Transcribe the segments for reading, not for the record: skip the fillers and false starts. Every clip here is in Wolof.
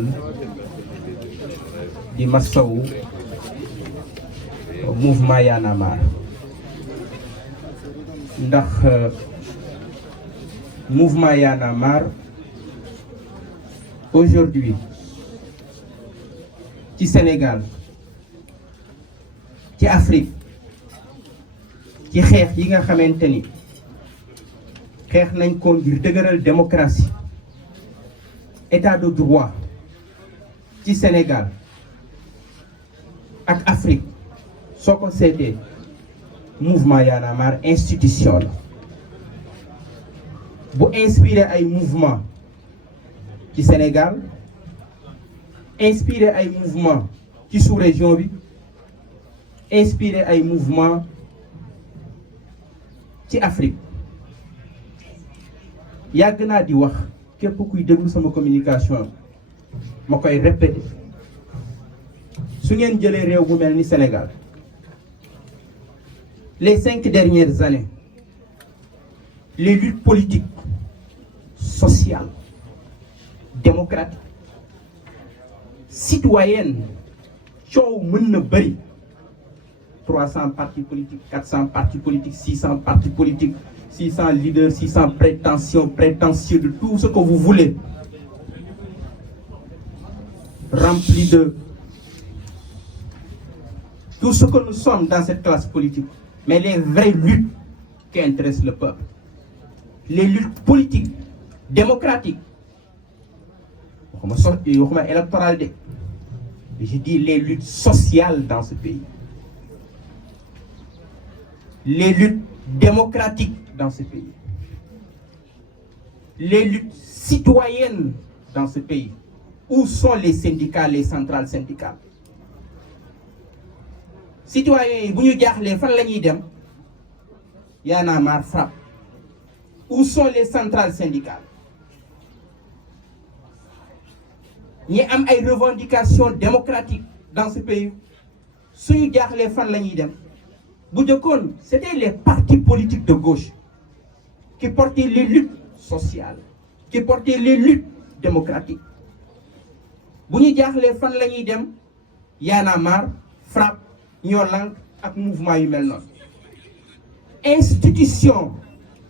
jaajëfal di masawu mouvement Y'en a marre ndax mouvement Y'en a marre aujourd'hui ci Sénégal ci Afrique ci xeex yi nga xamante ni xeex nañ ko ngir dëgëral démocratie état de droit ci Sénégal ak Afrique soo ko seetee mouvement Y'en a marre institution la bu inspiré ay mouvement ci Sénégal inspiré ay mouvement ci sous-région bi inspiré ay mouvement ci Afrique yàgg naa di wax képp kuy déglu sama communication ma koy répéter su ngeen jëlee réew bu mel ni Sénégal les 5 dernières années les luttes politiques sociales démocratiques citoyennes coow mën na bëri 300 partis politiques 400 partis politiques 600 partis politiques 600 leaders 600 prétentieux de tout ce que vous voulez remplis de tout ce que nous sommes dans cette classe politique. Mais les vraies luttes qui intéressent le peuple, les luttes politiques, démocratiques, électorales, je dis les luttes sociales dans ce pays, les luttes démocratiques dans ce pays, les luttes citoyennes dans ce pays. Où sont les syndicats, les centrales syndicales? Citoyens yi bu ñu jaaxlee fan la ñuy dem Y'en a marre frappe. Où sont les centrales syndicales? ñi am ay revendications démocratiques dans ce pays suñu jaaxlee fan la ñuy dem bu jëkkoon c'était les partis politiques de gauche qui portaient les luttes sociales, qui portaient les luttes démocratiques. bu ñu jaaxlee fan la ñuy dem Y'en a marre frappe ñoo lank ak mouvement yu mel noonu institution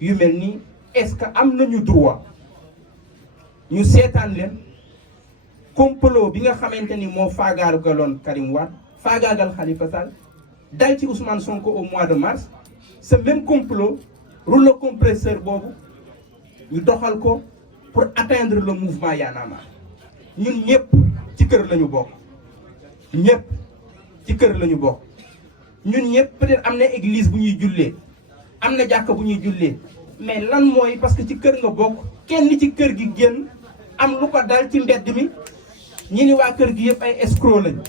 yu mel nii est-ce que am nañu droit ñu seetaan leen complot bi nga xamante ni moo faagaagaloon Karim Wade faagaagal Khalifa Sall dal ci Ousmane Sonko au mois de mars ce même complot rouleau compresseur boobu ñu doxal ko pour atteindre le mouvement Y'en a marre ñun ñëpp ci kër lañu bokk ñëpp ci kër lañu bokk ñun ñëpp peut-être am na église bu ñuy jullee am na jàkka bu ñuy jullee mais lan mooy parce que ci kër nga bokk kenn ci kër gi génn am lu ko dal ci mbedd mi ñi ni waa kër gi yëpp ay escrocs lañu.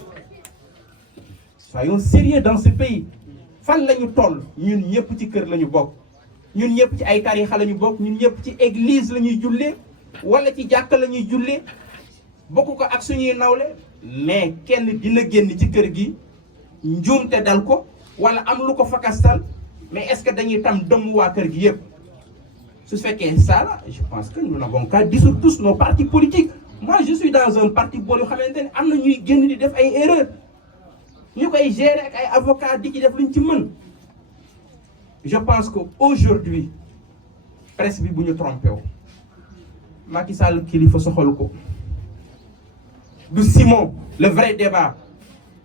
Soyons sérieux dans ce pays fan lañu toll ñun ñëpp ci kër lañu bokk ñun ñëpp ci ay tarixa lañu bokk ñun ñëpp ci église la ñuy jullee wala ci jàkka la ñuy jullee bokk ko ak suñuy nawle mais kenn dina génn ci kër gi njuumte dal ko wala am lu ko fakastal mais est-ce que dañuy tam dëmm waa kër gi yëpp su fekkee ça là je pense que nous n'avons qu'à dissoudre tous nos partis politiques. Moi je suis dans un parti boo yoo xamante ne am na ñuy génn di def ay erreurs ñu koy gérer ak ay avocats di ci def luñ ci mën. Je pense que aujourd'hui presse bi bu ñu trompé wu Macky Sall kilifa soxalu ko du Simon le vrai débat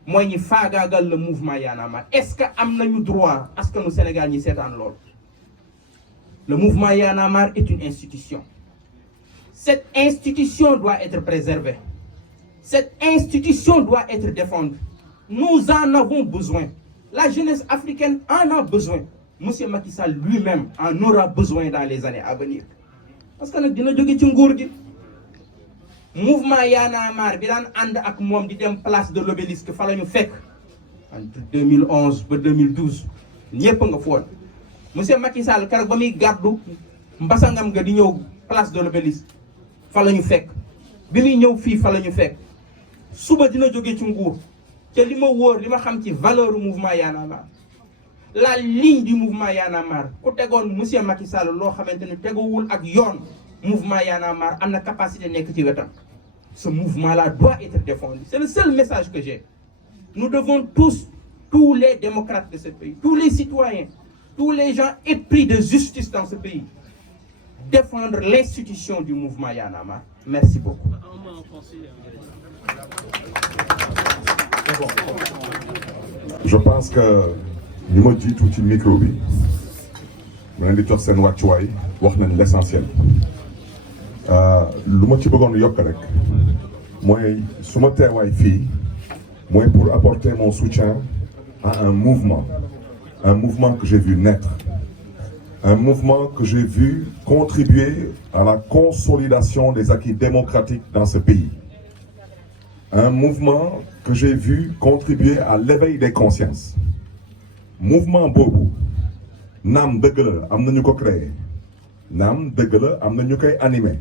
mooy ñi faagaagal le mouvement Y'en a marre. Est-ce que am nañu droit askanu Sénégal ñi seetaan lool? Le mouvement Y'en a marre est une institution. Cette institution doit être préservée. Cette institution doit être défendue. Nous en avons besoin. La jeunesse africaine en a besoin. Monsieur Macky Sall lui-même en aura besoin dans les années à venir. Parce que nag dina jóge ci nguur gi. Mouvement Y'en a marre bi daan ànd ak moom di dem place de l'Obélisque fa la ñu fekk entre 2011 ba 2012 ñëpp nga foon. Monsieur Macky Sall keroog ba muy gàddu mbasangam nga di ñëw place de l'Obélisque fa la ñu fekk bi muy ñëw fii fa la ñu fekk suba dina jóge ci nguur te li ma wóor li ma xam ci valeur mouvement Y'en a marre la ligne du mouvement Y'en a marre ku tegoon monsieur Macky Sall loo xamante ne teguwul ak yoon mouvement Y'en a marre am na capacité nekk ci wetam ce mouvement-là doit être défendu. C'est le seul message que j'ai. Nous devons tous les démocrates de ce pays, tous les citoyens, tous les gens épris de justice dans ce pays, défendre l'institution du mouvement Y en a marre. Merci beaucoup. Je pense que li ma jiitu ci micro bi ma leen di jox seen wàccuwaay wax nañ l'essentiel lu ma ci bëggoon yokk rek mooy suma teewaay fii mooy pour apporter mon soutien à un mouvement que j'ai vu naître, un mouvement que j'ai vu contribuer à la consolidation des acquis démocratiques dans ce pays, un mouvement que j'ai vu contribuer à l'éveil des consciences. Mouvement boobu naam dëgg la am na ñu ko créé naam dëgg la am na ñu koy animé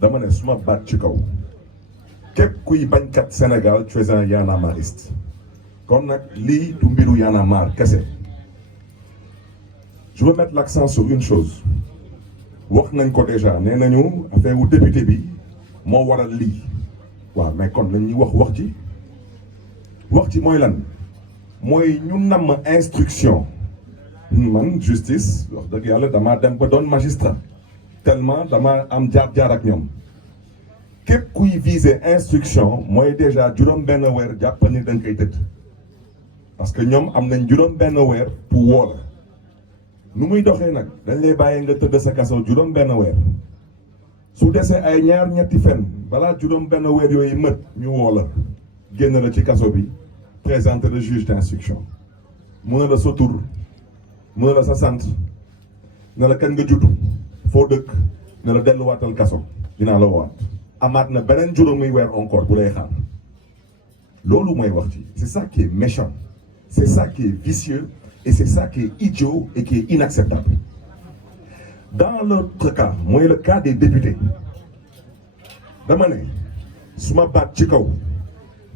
dama ne suma baat ci kaw képp kuy bañkat Sénégal tu es un Y'en a marriste kon nag lii du mbiru Y'en a marre kese. Je veux mettre l'accent sur une chose wax nañ ko déjà nee nañu affaire wu député bi moo waral lii waaw mais kon nañ ñuy wax ci mooy lan mooy ñu namm instruction man justice wax dëgg yàlla damaa dem ba doon magistrat tellement dama am jaar-jaar ak ñoom képp kuy viser instruction mooy déjà juróom benn weer jàppal ni dañ koy tëdd parce que ñoom am nañ juróom benn weer pour woo la nu muy doxee nag dañ lay bàyyi nga tëdd sa kaso juróom benn weer su desee ay ñaar ñetti fen balaa juróom benn weer yooyu mët ñu woo la génn la ci kaso bi présenter le juge d'instruction mu ne la sa tur mu ne la sa sant ne la kañ nga juddu foo dëkk ne la delluwaatal kaso dinaa la woowaat amaat na beneen juróomi weer encore bu lay xaar loolu mooy wax ci c'est ça qui est méchant c'est ça qui est vicieux et c'est ça qui est idiot et qui est inacceptable. Dans l'autre cas mooy le cas des députés dama ne suma baat ci kaw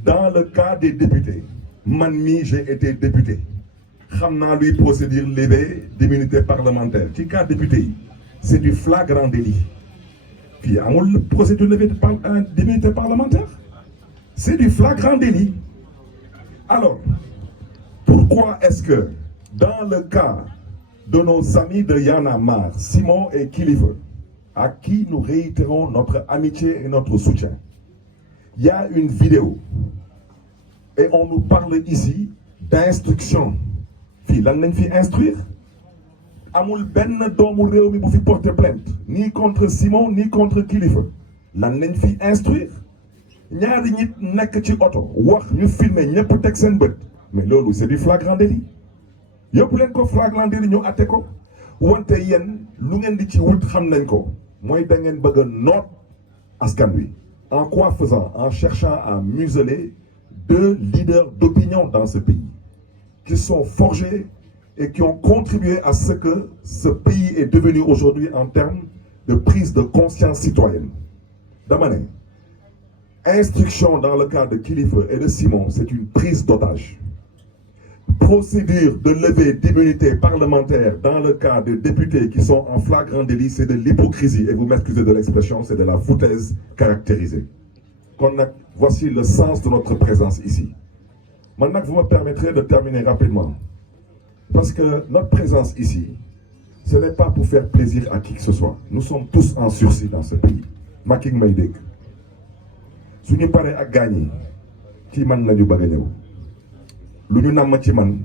dans le cas des députés man mii j'ai été député xam naa luy procédure levée d'immunité parlementaire ci cas député yi c'est du flagrant délit fii amul procédure levée d'immunité parlementaire c'est du flagrant délit. Alors pourquoi est-ce que dans le cas de nos amis de Y'en a marre, Simon et Kilifeu, à qui nous réitérons notre amitié et notre soutien, il y a une vidéo et on nous parle ici d'instruction. Fii lan lañ fi instruire amul benn doomu réew mi bu fi porter plainte ni contre Simon ni contre Kilifeu lan lañ fi instruire ñaari nit nekk ci oto wax ñu filmer ñëpp teg seen bët mais loolu c'est du flagrant délit yëpp leen ko flagrant délit ñu atte ko wante yéen lu ngeen di ci wut xam nañ ko mooy da ngeen bëgg a noot askan wi en quoi faisant en cherchant à museler deux leaders d'opinion dans ce pays qui sont forgés et qui ont contribué à ce que ce pays est devenu aujourd'hui en termes de prise de conscience citoyenne. Dama ne instruction dans le cas de Kilifeu et de Simon, c'est une prise d'otage. Procédure de levée d'immunité parlementaire dans le cas de députés qui sont en flagrant délit, c'est de l'hypocrisie, et vous m'excusez de l'expression, c'est de la foutaise caractérisée. Voici le sens de notre présence ici. Maintenant, vous me permettrez de terminer rapidement. Parce que notre présence ici, ce n'est pas pour faire plaisir à qui que ce soit. Nous sommes tous en sursis dans ce pays. Making Maïdek. Si nous parlons à gagner, qui man la ñu bëgg a ñëw lu ñu namm ci man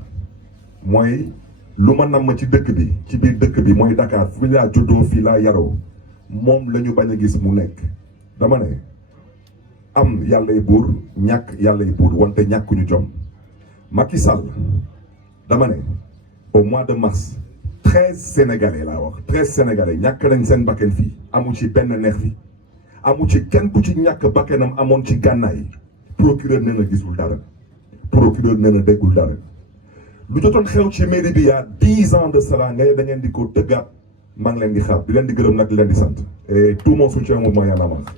mooy lu ma namm ci dëkk bi ci biir dëkk bi mooy Dakar fi laa juddoo fii laa yaroo moom la ñu bañ a gis mu nekk. Dama ne am yàllay buur ñàkk yàllay buur wante ñàkkuñu jom. Macky Sall dama ne au mois de mars 13 Sénégalais laa wax 13 Sénégalais ñàkk nañ seen bakkan fii amu ci benn neex fi amu ci kenn ku ci ñàkk bakkanam amoon ci gànnaay procureur nee na gisul dara procureur nee na déggul dara lu jotoon xew ci mairie bi yaa 10 ans de cela nga da ngeen di ko tëggaat maa ngi leen di xaar di leen di gërëm nag di leen di sant et tout mon soutien au mouvement Y'en a marre.